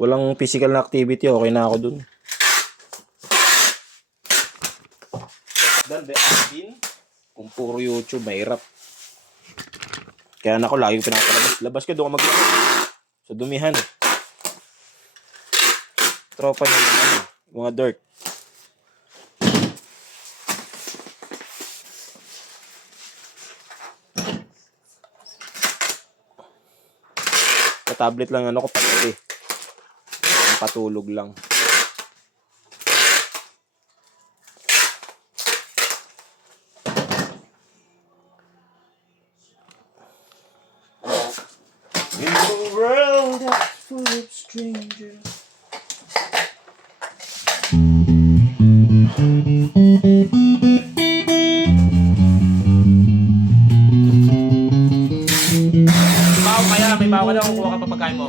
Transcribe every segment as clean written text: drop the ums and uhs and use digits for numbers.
walang physical na activity, okay na ako dun. Din, kung puro YouTube, mahirap. Kaya na ako, lagi ko pinapalabas. Labas ka, doon ka maglaro. Sa dumihan. Tropa niya yung mga dirt. Sa tablet lang ano ko pagabi. Patulog lang. In the world that's full of strangers. Bawa kaya, may bawa na kukuha ka pa pagkain mo.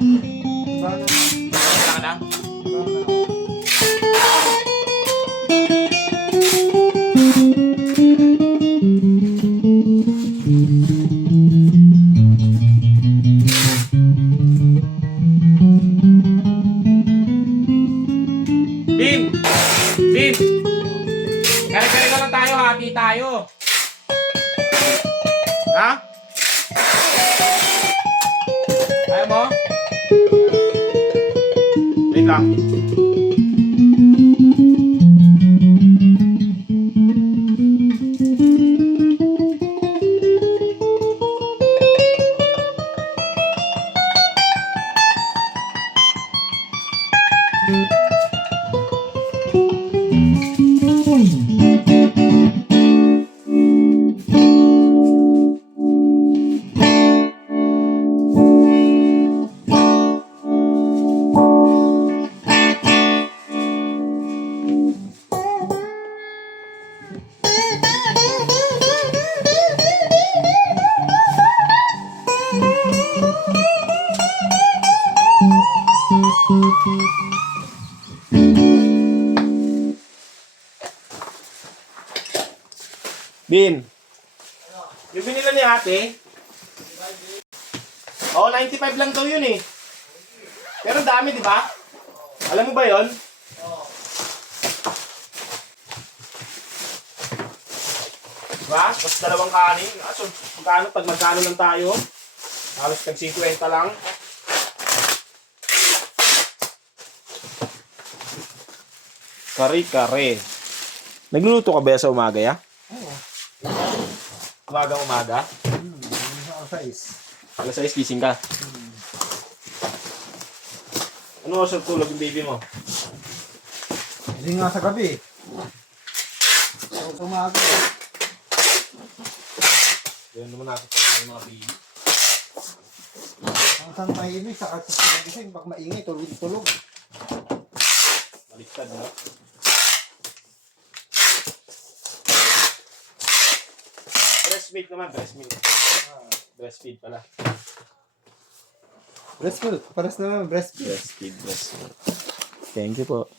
Wala ka na? Bin! Bin! Kare-kare lang tayo, happy tayo. Ha? Ayaw mo? Wait lang. Bin, yung binila ni ate, 95 lang daw yun eh. Pero dami, di ba? Alam mo ba yon? Diba? Tapos dalawang kanin. So, magkano lang tayo? Halos tag 50 lang. Kare-kare. Nagluluto ka ba sa umaga, ya? Oo. Umaga? Alas 6 gising ka? Ano oras ang tulog yung baby mo? Hindi nga sa gabi. Sa umaga. Yan naman natin sa mga baby. Ang saan tahimik, saka sa gising, bak maingay, tulog. Baliktad, no? Breastfeed naman, breastfeed. Breastfeed pala. Breast milk, pares na naman, breast milk. Breastfeed. Thank you po.